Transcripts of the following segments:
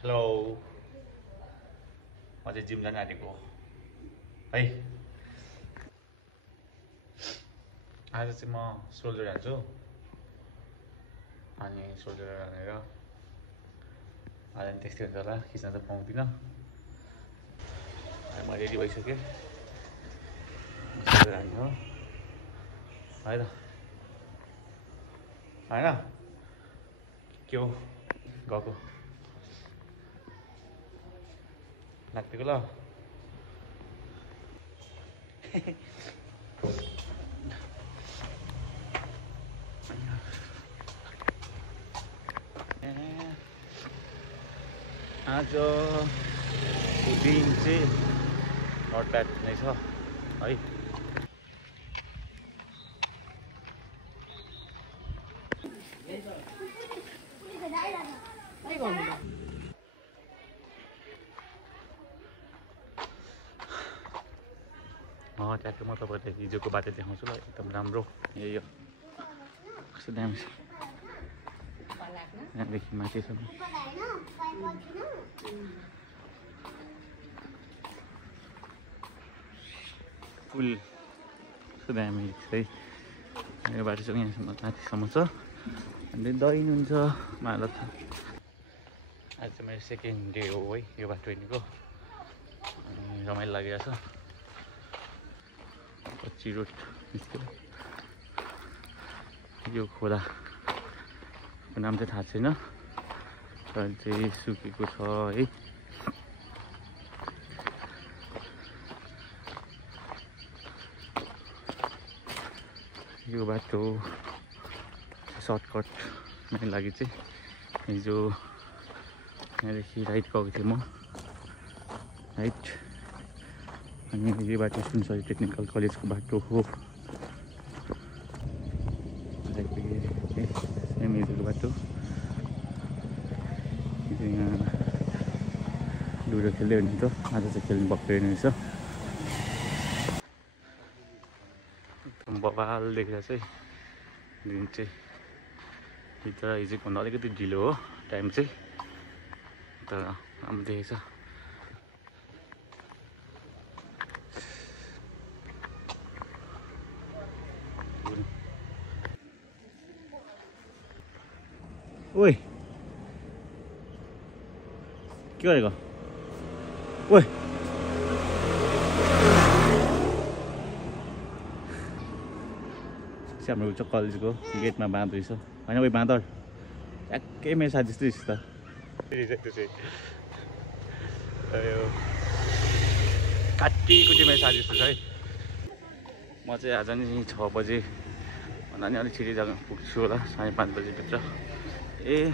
Hello म चाहिँ gym जान आँटेको है। आज चाहिँ म सोल्जर हाल्छु अनि सोल्जर हालेर आज नि त्यस्तै हुन्छ होला, खिच्न त पाउँदिनँ। म रेडी भइसकेँ, सोल्जर हाल्ने हो है त होइन के हो गएको लाग्दिएको ल। आजको दिन चाहिँ नट ब्याड नै छ है। ट्याक्कै म तपाईँलाई हिजोको बाटो देखाउँछु ल, एकदम राम्रो। यही हो, कस्तो दामी छ यहाँदेखि माथिसम्म। फुल कस्तो दामी है। यो बाटो चाहिँ यहाँसम्म माथिसम्म छ। अनि दैन हुन्छ मलाई त। आज चाहिँ मेरो सेकेन्ड डे हो है यो बाटो हिँडेको, अनि रमाइलो लागिरहेछ। कच्ची रोड निस्क्यो। यो खोलाको नाम चाहिँ थाहा छैन, तर चाहिँ सुकेको छ है। यो बाटो सर्टकटमै लागि चाहिँ हिजो यहाँदेखि राइट गएको थिएँ म राइट। अनि यो बाटो सुनसरी टेक्निकल कलेजको बाटो हो। सेम हिजोको बाटो। यहाँ लुडो खेल्दै हुने त आज चाहिँ खेल्नु भएको रहेछ। एकदम बवाल देखेर चाहिँ दिन चाहिँ हिजोको भन्दा अलिकति ढिलो हो टाइम चाहिँ, तर राम्रो देखेछ। ओइ के गरेको? ओइ हाम्रो उच्च कलेजको गेटमा बाँदर रहेछ होइन? ओइ बाँदर ट्याक्कै मेरो साथी जस्तै रहेछ त। काटी मेरो साथी जस्तो छ है। म चाहिँ आज नि 6 बजे भन्दा नि अलिक छिटै जग्गा पुग्छु होला, 5:30 बजीभित्र। ए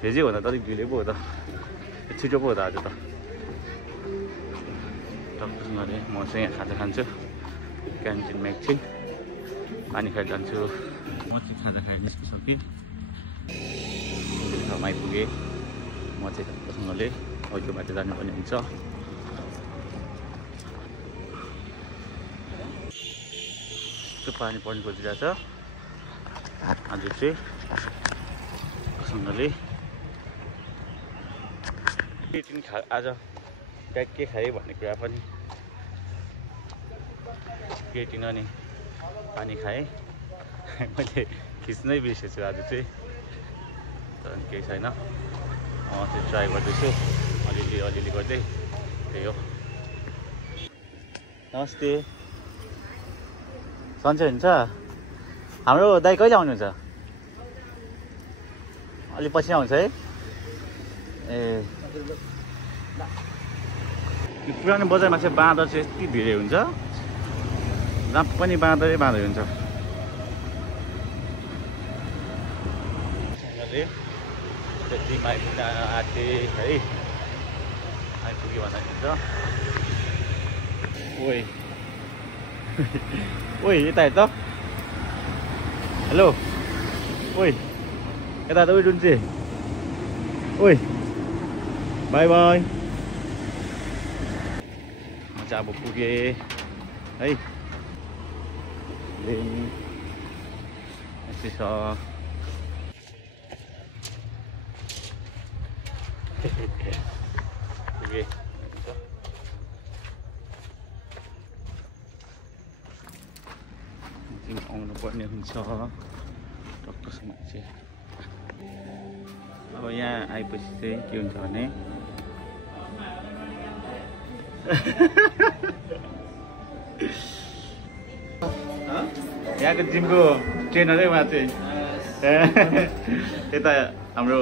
भेजै हो त अलिक ढिलो पो हो त, छिटो पो हो त आज त। टक्कसँगले म चाहिँ यहाँ खाजा खान्छु क्यान्टिनमा, एकछिन पानी खाएर जान्छु। म चाहिँ खाजा खाएर निस्किसकेँ, ठाउँमा आइपुगेँ। म चाहिँ टक्कसँगले अघिको बाटो जानुपर्ने हुन्छ। यस्तो पानी पर्ने खोजिरहेछ आज चाहिँ। सँगले केटिन आज के खाएँ भन्ने कुरा पनि केटिन अनि पानी खाएँ। मैले खिच्नै बिर्सेछु आज चाहिँ, तर केही छैन। म चाहिँ ट्राई गर्दैछु अलिअलि गर्दै। त्यही हो। नमस्ते, सन्चै हुन्छ? हाम्रो दाइ कहिले आउनुहुन्छ? अलि पछि आउँछ है? ए यो पुरानो बजारमा चाहिँ बाँदर चाहिँ यति धेरै हुन्छ, जहाँ पनि बाँदरै हुन्छ। जिम आइपुग्न आँटे है, आइपुग्यो भन्दा हुन्छ। ओइ ओइ यता हेर त। हेलो ओइ यता त। ओइ रुन्चे ओइ बाई बाई। म चाहिँ अब पुगेँ है। यस्तै छ। आउनुपर्ने हुन्छ टक्कसम्म चाहिँ। अब यहाँ आएपछि चाहिँ के हुन्छ भने यहाँको जिमको ट्रेनरै उहाँ चाहिँ यता हाम्रो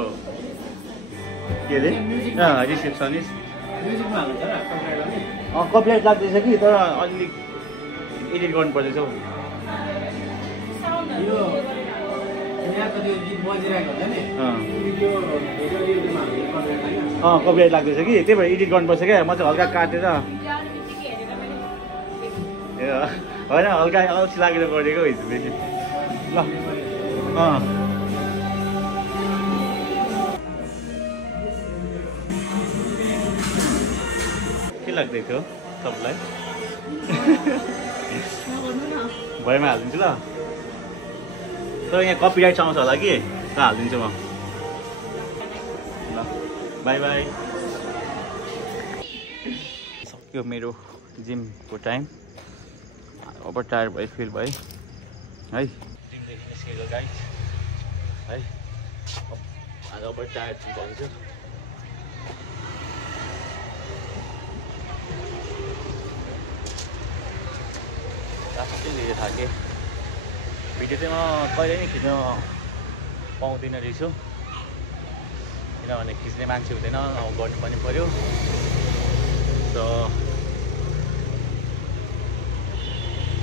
के अरे रिसेप्सनिस्ट कपिराइट लाग्दैछ कि तर अलिक एडिट गर्नु पर्दैछ हौ। कपिराइट लाग्दैछ कि त्यही भएर एडिट गर्नुपर्छ क्या। म चाहिँ हल्का काटेर होइन हल्का अल्छी लागेर गरेको हिजो बेसी ल। के लाग्दै थियो तपाईँलाई? भएमा हालिदिन्छु ल। तर यहाँ कपिराइट आउँछ होला कि त हालिदिन्छु म ल। By by. सक्यो मेरो जिमको टाइम। अब टायर भयो फिल भयो है। जिमदेखि निस्केको गाइस है। आज अब टायर चुकाउँछु। साँच्चै धेरै थाकेँ। भिडियो चाहिँ म कहिले नै खिच्न पाउँदिनँ रहेछु किनभने खिच्ने मान्छे हुँदैन। अब गर्नु पनि पर्यो।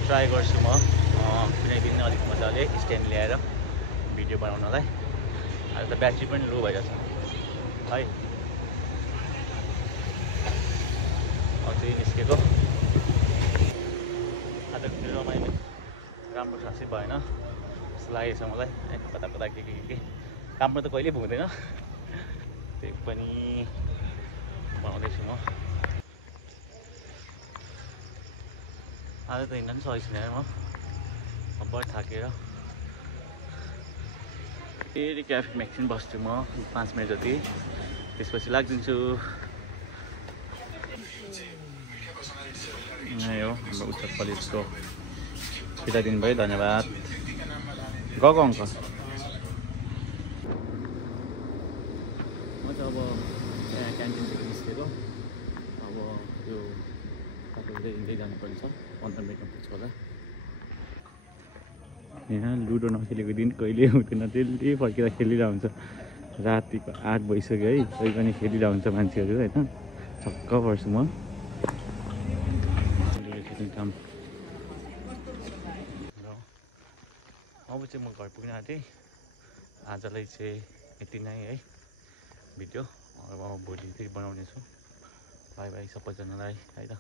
ट्राई गर्छु म कुनै दिन अलिक मजाले स्ट्यान्ड ल्याएर भिडियो बनाउनलाई। अहिले त ब्याट्री पनि लो भइरहेछ है। अझै निस्केको आज भिडियो रमाइलो राम्रो खासै भएन जस्तो लागेको छ मलाई। कता कता के राम्रो त कहिल्यै पुग्दैन। त्यही पनि बनाउँदैछु म। आज त हिँड्न पनि सकेको छैन म अब थाकेर। फेरि क्याफेमा एकछिन बस्छु म 5 मिनट जति। त्यसपछि लाग्दिन्छु। यही हो हाम्रो उत्तर कलेजको बिदा दिनुभयो। धन्यवाद। गएको अङ्क म चाहिँ अब यहाँ क्यान्टिनदेखि निस्केको। अब त्यो तपाईँले हिँड्दै जानुपर्छ। 15 मिनटमा पुग्छ होला। यहाँ लुडो नखेलेको दिन कहिले हुँदैन। त्यसले फर्केर खेलिरहेको हुन्छ। रातिको 8 भइसक्यो है। तै पनि खेलिरहेको हुन्छ मान्छेहरू होइन। छक्क पर्छु म। काम अब चाहिँ म घर पुग्न आँटेँ। आजलाई चाहिँ यति नै है भिडियो। अब भोलि फेरि बनाउने छु। बाई बाई सबैजनालाई है त।